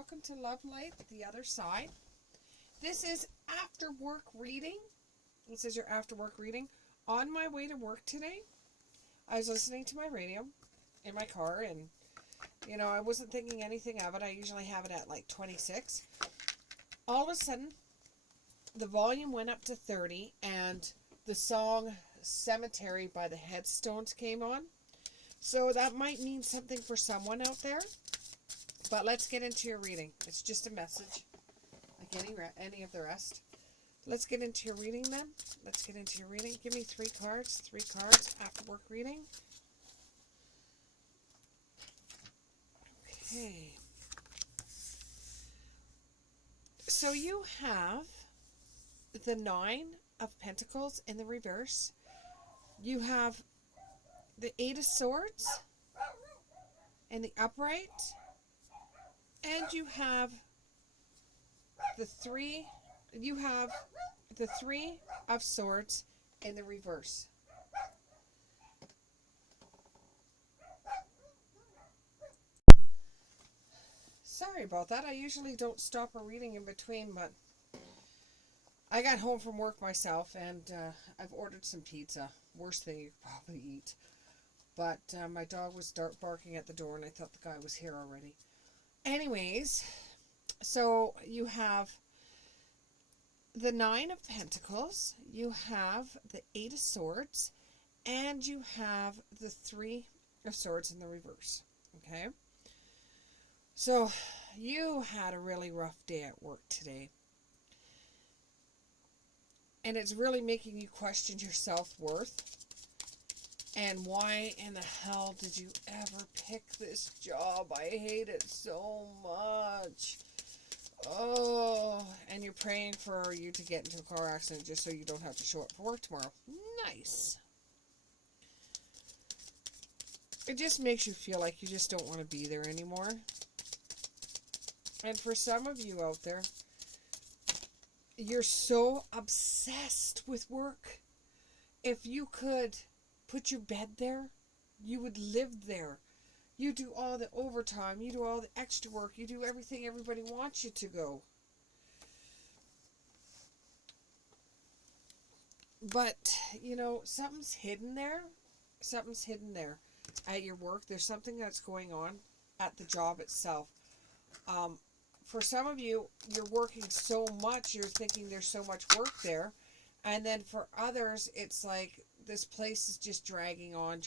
Welcome to Love Life, the other side. This is after work reading. This is your after work reading. On my way to work today, I was listening to my radio in my car, and I wasn't thinking anything of it. I usually have it at like 26. All of a sudden, the volume went up to 30, and the song Cemetery by the Headstones came on. So that might mean something for someone out there. But let's get into your reading. It's just a message, like any of the rest. Let's get into your reading then. Let's get into your reading. Give me 3 cards. 3 cards after work reading. Okay. So you have the 9 of Pentacles in the reverse. You have the 8 of Swords in the upright. And you have the 3 of Swords in the reverse. Sorry about that. I usually don't stop a reading in between, but I got home from work myself, and I've ordered some pizza. Worst thing you could probably eat. But my dog was barking at the door, and I thought the guy was here already. Anyways, so you have the 9 of Pentacles, you have the 8 of Swords, and you have the 3 of Swords in the reverse. Okay? So you had a really rough day at work today. And it's really making you question your self-worth. And why in the hell did you ever pick this job? I hate it so much. Oh, and you're praying for you to get into a car accident just so you don't have to show up for work tomorrow. Nice. It just makes you feel like you just don't want to be there anymore. And for some of you out there, you're so obsessed with work. If you could put your bed there, you would live there. You do all the overtime, you do all the extra work, you do everything everybody wants you to go. But, something's hidden there. Something's hidden there at your work. There's something that's going on at the job itself. For some of you, you're working so much, you're thinking there's so much work there. And then for others, it's like this place is just dragging on.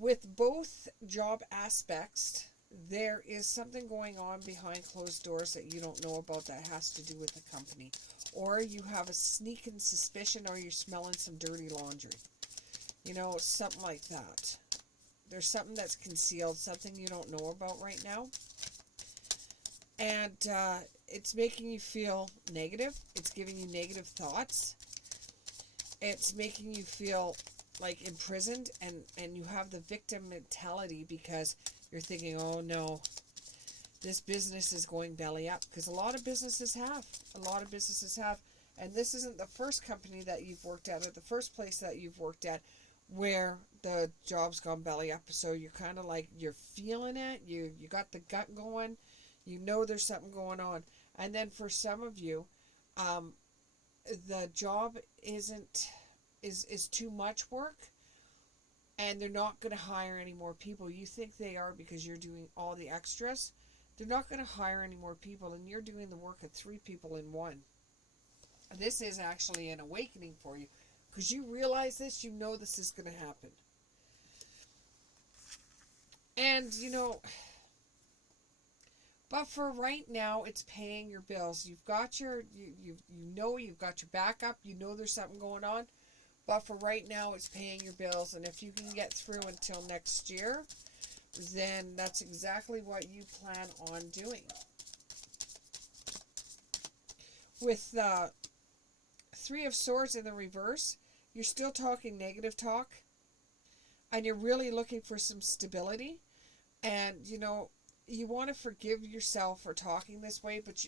With both job aspects, there is something going on behind closed doors that you don't know about that has to do with the company. Or you have a sneaking suspicion, or you're smelling some dirty laundry. Something like that. There's something that's concealed, something you don't know about right now. And it's making you feel negative. It's giving you negative thoughts. It's making you feel like imprisoned, and you have the victim mentality because you're thinking, oh no, this business is going belly up. Because a lot of businesses have. And this isn't the first company that you've worked at, or the first place that you've worked at where the job's gone belly up. So you're kind of like, you're feeling it. You got the gut going. There's something going on. And then for some of you, the job is too much work, and they're not going to hire any more people. You think they are because you're doing all the extras. They're not going to hire any more people, and you're doing the work of 3 people in one. This is actually an awakening for you, because you realize this, this is going to happen. And, but for right now, it's paying your bills. You've got you've got your backup. There's something going on. But for right now, it's paying your bills. And if you can get through until next year, then that's exactly what you plan on doing. With 3 of Swords in the reverse, you're still talking negative talk. And you're really looking for some stability. And, you want to forgive yourself for talking this way, but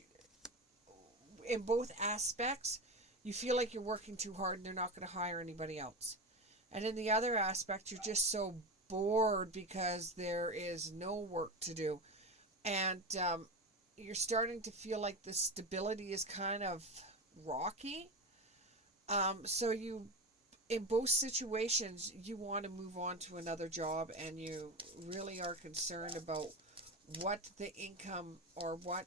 in both aspects, you feel like you're working too hard and they're not going to hire anybody else. And in the other aspect, you're just so bored because there is no work to do. And you're starting to feel like the stability is kind of rocky. So you, in both situations, you want to move on to another job, and you really are concerned about what the income or what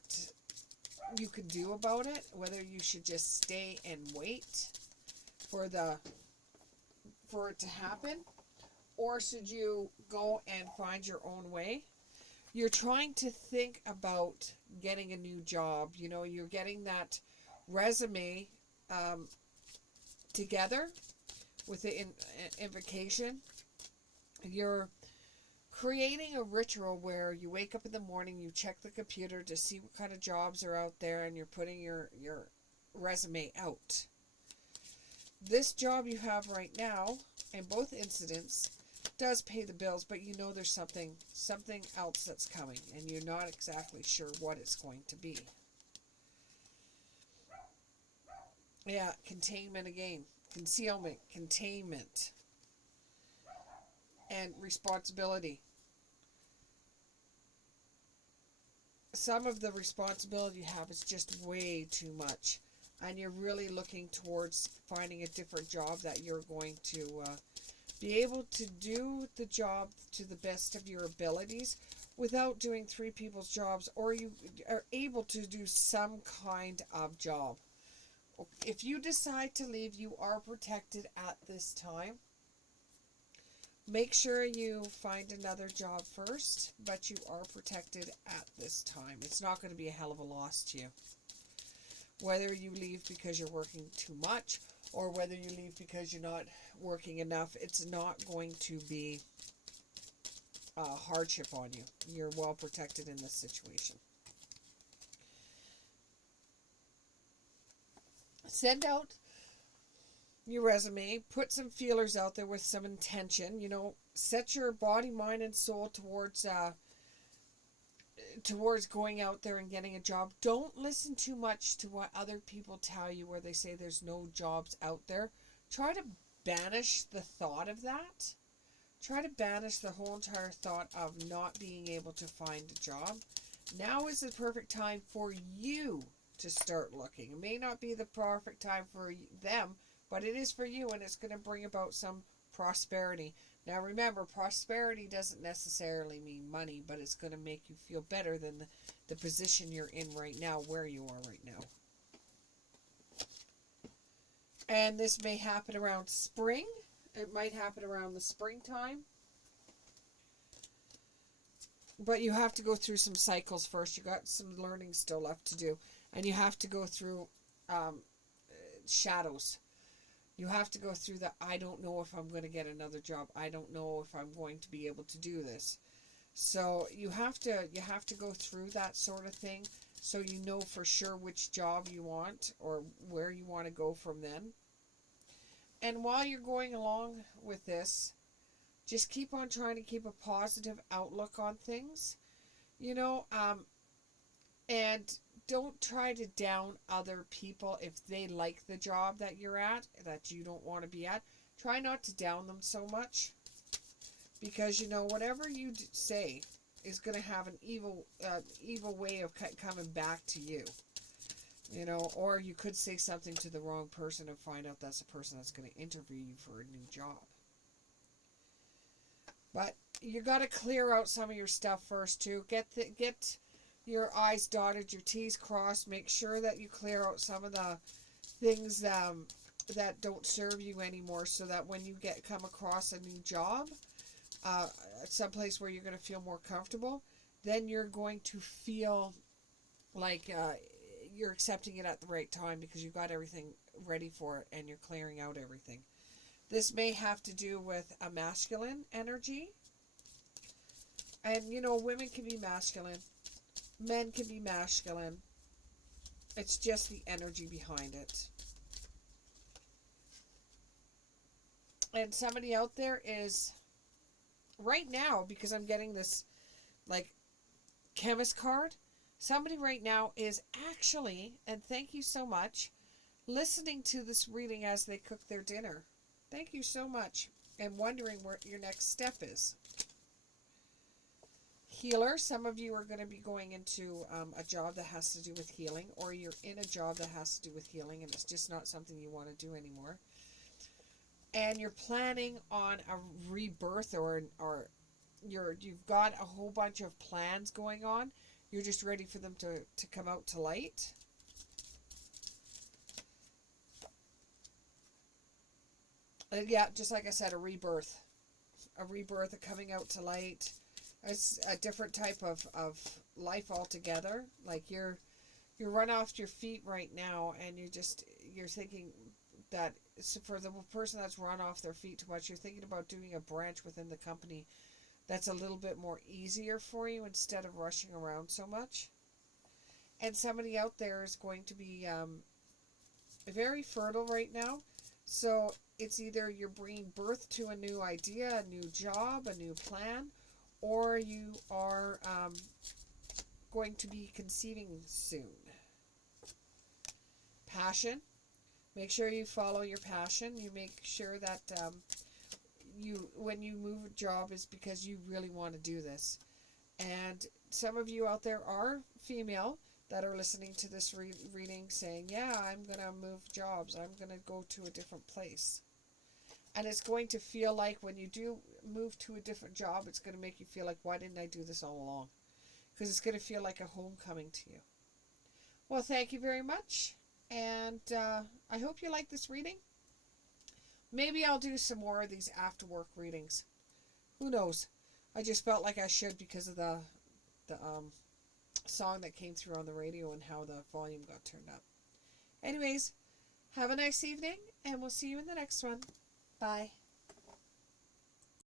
you can do about it, whether you should just stay and wait for it to happen, or should you go and find your own way. You're trying to think about getting a new job. You know, you're getting that resume together with the invocation. You're creating a ritual where you wake up in the morning, you check the computer to see what kind of jobs are out there, and you're putting your resume out. This job you have right now, in both incidents, does pay the bills, but you know there's something else that's coming, and you're not exactly sure what it's going to be. Yeah, containment again. Concealment, containment, and responsibility. Some of the responsibility you have is just way too much, and you're really looking towards finding a different job that you're going to be able to do the job to the best of your abilities without doing three people's jobs, or you are able to do some kind of job. If you decide to leave, you are protected at this time. Make sure you find another job first, but you are protected at this time. It's not going to be a hell of a loss to you. Whether you leave because you're working too much, or whether you leave because you're not working enough, it's not going to be a hardship on you. You're well protected in this situation. Send out your resume, put some feelers out there with some intention. You know, set your body, mind, and soul towards going out there and getting a job. Don't listen too much to what other people tell you, where they say there's no jobs out there. Try to banish the thought of that. Try to banish the whole entire thought of not being able to find a job. Now is the perfect time for you to start looking. It may not be the perfect time for them, but it is for you, and it's going to bring about some prosperity. Now remember, prosperity doesn't necessarily mean money, but it's going to make you feel better than the position you're in right now, where you are right now. And this may happen around spring. It might happen around the springtime. But you have to go through some cycles first. You got some learning still left to do. And you have to go through shadows. You have to go through the, I don't know if I'm going to get another job. I don't know if I'm going to be able to do this. So you have to go through that sort of thing, so you know for sure which job you want or where you want to go from then. And while you're going along with this, just keep on trying to keep a positive outlook on things, you know, and don't try to down other people if they like the job that you're at, that you don't want to be at. Try not to down them so much, because, you know, whatever you say is going to have an evil way of coming back to you. You know, or you could say something to the wrong person and find out that's the person that's going to interview you for a new job. But you got to clear out some of your stuff first too. Get your I's dotted, your T's crossed. Make sure that you clear out some of the things that don't serve you anymore, so that when you come across a new job, someplace where you're going to feel more comfortable, then you're going to feel like you're accepting it at the right time, because you've got everything ready for it and you're clearing out everything. This may have to do with a masculine energy. And, you know, women can be masculine. Men can be masculine. It's just the energy behind it. And somebody out there is, right now, because I'm getting this, like, chemist card, somebody right now is actually, and thank you so much, listening to this reading as they cook their dinner. Thank you so much. And wondering what your next step is. Healer, some of you are going to be going into a job that has to do with healing, or you're in a job that has to do with healing and it's just not something you want to do anymore. And you're planning on a rebirth, or you've got a whole bunch of plans going on. You're just ready for them to come out to light. Yeah, just like I said, a rebirth, a coming out to light. It's a different type of life altogether. Like you're run off your feet right now, and you're thinking that for the person that's run off their feet too much, you're thinking about doing a branch within the company that's a little bit more easier for you instead of rushing around so much. And somebody out there is going to be very fertile right now. So it's either you're bringing birth to a new idea, a new job, a new plan, or you are going to be conceiving soon. Passion. Make sure you follow your passion. You make sure that when you move a job is because you really want to do this. And some of you out there are female that are listening to this reading saying, yeah, I'm going to move jobs. I'm going to go to a different place. And it's going to feel like when you do move to a different job, it's going to make you feel like, why didn't I do this all along? Because it's going to feel like a homecoming to you. Well, thank you very much. And I hope you like this reading. Maybe I'll do some more of these after work readings. Who knows? I just felt like I should because of the song that came through on the radio and how the volume got turned up. Anyways, have a nice evening, and we'll see you in the next one. Bye.